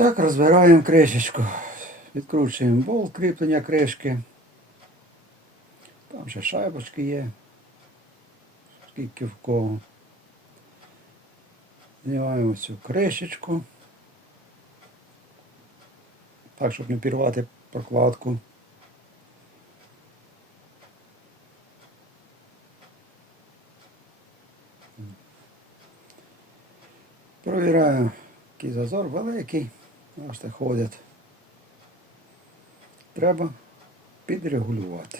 Так, розбираємо кришечку. Відкручуємо болт кріплення кришки. Там ще шайбочки є. Скільки в кого. Знімаємо цю кришечку. Так, щоб не пірвати прокладку. Провіряємо, який зазор великий. Бачите, ходять. Треба підрегулювати.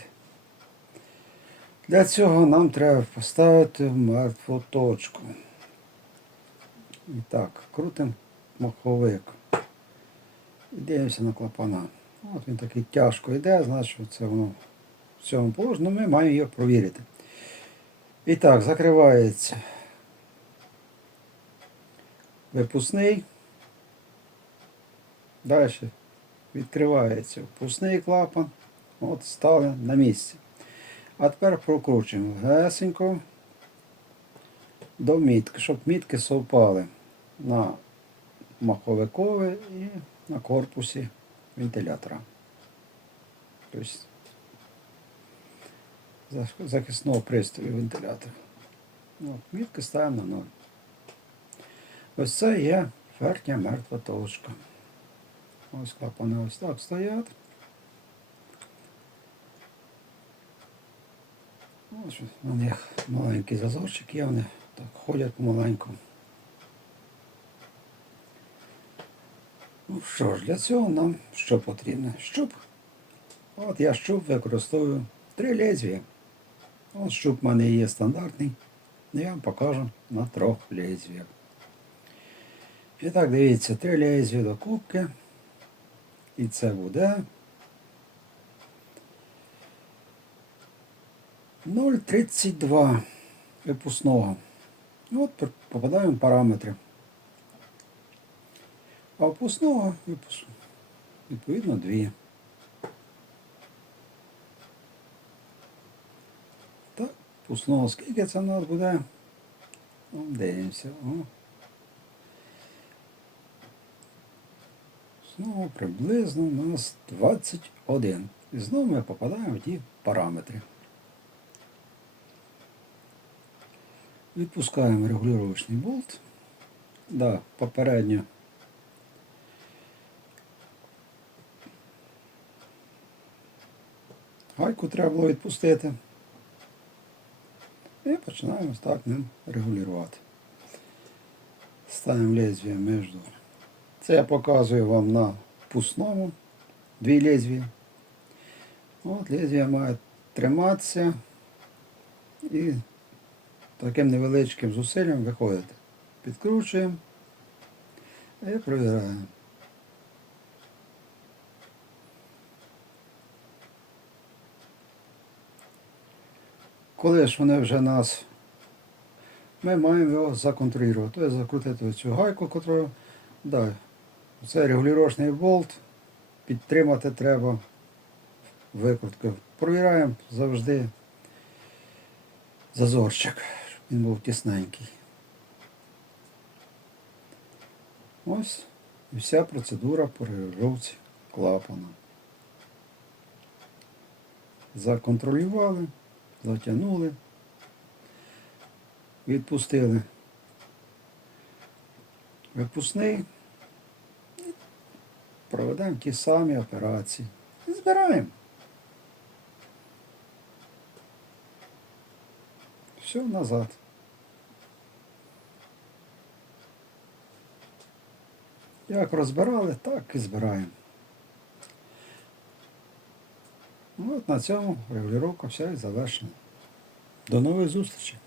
Для цього нам треба поставити мертву точку. І так, крутимо маховик. І дивимося на клапана. От він такий тяжко йде, значить це воно в цьому положенні. Ми маємо його провірити. І так, закривається випускний. Далі відкривається впускний клапан. От стали на місці. А тепер прокручуємо гесенько до мітки, щоб мітки совпали на маховикові і на корпусі вентилятора. Тобто захисного пристрою вентилятора. От, мітки ставимо на ноль. Ось це є верхня мертва точка. Ось клапани ось так стоять. Ось у них маленький зазорчик є, вони так ходять помаленьку. Ну що ж, для цього нам що потрібно? Щуп. От я щуп використовую три лезвія. Ось щуп в мене є стандартний. Я вам покажу на трьох лезвіях. І так, дивіться, три лезвія до кубки. І це буде 0,32 випускного. От попадаємо в параметри. А випускного відповідно 2. Так, впускного скільки це в нас буде? Ну, дивимося. Знову приблизно у нас 21. І знову ми попадаємо в ті параметри. Відпускаємо регулювачний болт. Да, попередньо. Гайку треба було відпустити. І починаємо так ним регулювати. Ставимо лезвие між. Це я показую вам на впускному. Дві лезвія. От лезвія має триматися і таким невеличким зусиллям виходити. Підкручуємо і провіряємо. Коли ж вони вже нас, ми маємо його законтролювати. Тобто закрутити цю гайку, яку да, це регулювачний болт, підтримати треба викрутку. Провіряємо завжди зазорчик, щоб він був тісненький. Ось і вся процедура по регулювці клапана. Законтролювали, затягнули, відпустили випускний, проведемо ті самі операції. І збираємо. Все назад. Як розбирали, так і збираємо. Ну, от на цьому регулювання вся і завершена. До нових зустрічей!